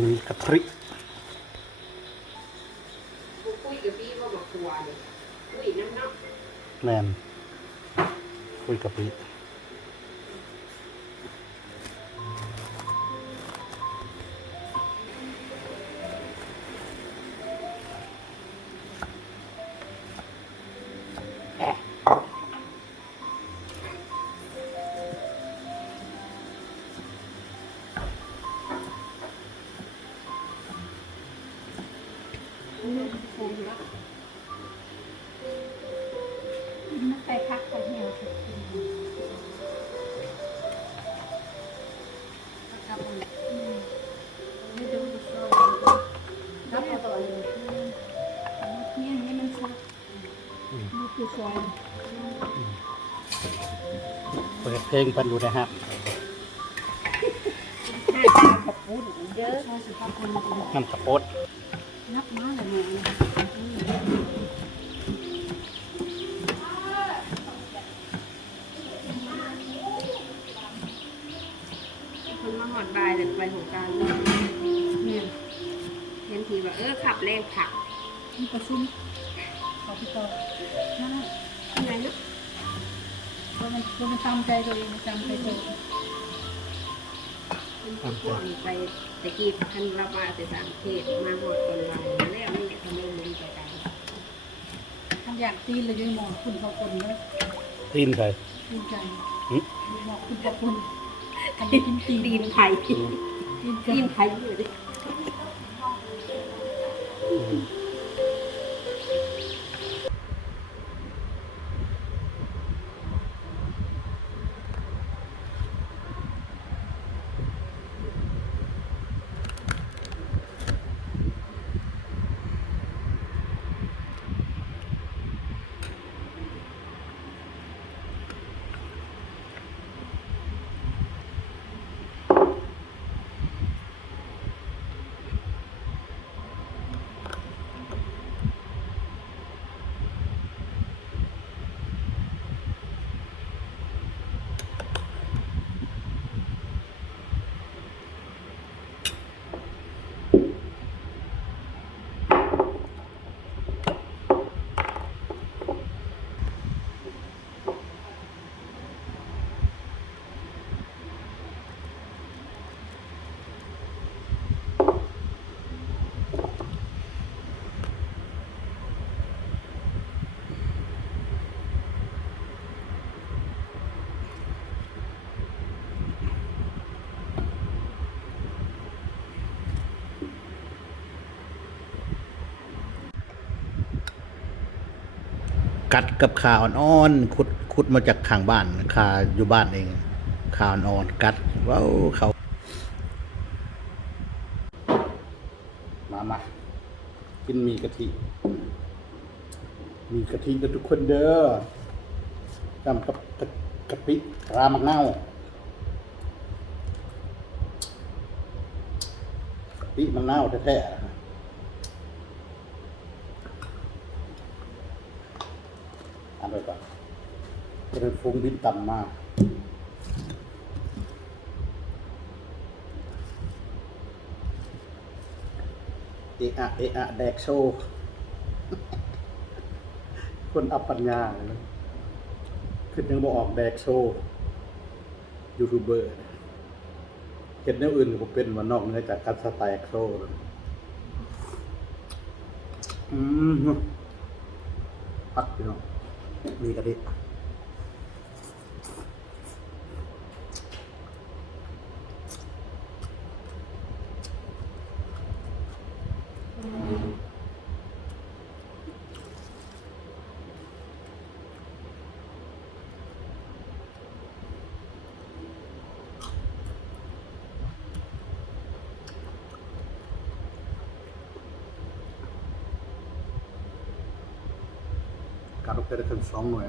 มีกะทิคุยกับพี่ว่ามาครัวเลยคุยน้ำเนาะแมนคุยกะทิมันไปพักไปเหี่ยวสุดครับไม่ดูดูโซ่รับเอาตัวเลยเนี่ยนี่มันซักนี่คือซอย เปิดเพลงเพิ่นดูนะครับขอบคุณเยอะ ซอยสุภาพคน น้ำกระโปด นับมาเลยเนี่ยคนมาหอดบายเลยไปของการเนี่ยเห็นทีว่าขับแรงผัก มีประชุมขอพี่ต่อนั่นแหละ ยังไงเนาะ มันตามใจตัวเองจำใจตัว ก่อนไปตะกี้ท่านรับมาแต่ต่างประเทศมาหอดก่อนวันแล้วนี่ทำให้มันใจกัน ทำอยากตีเลยยังมองคุณพอคนเลย ตีนใคร ดีใจมองคุณพอคนอันนี้กินตี ดีนไทยดีนไทยอยู่ดิ กัดกับขาอ่อนๆขุดมาจากข้างบ้านขาอยู่บ้านเองขาอ่อนกัดว้าวเขามากินมีกะทิมีกะทิกับทุกคนเด้อจำกับกะปิรามะนาวกะปิมะนาวแท้ๆอันนี้ก่อนจะเป็นฟงดินต่ำมากเอะแดกโชว์คนอัปปัญญาเลยคือยังบอกออกแดกโชว์ยูทูบเบอร์เห็นแนวอื่นก็เป็นว่านอกเหนือจากการสไตล์โชว์พักพี่น้องมีกะทิการต้องเป็นถึง2 หน่วย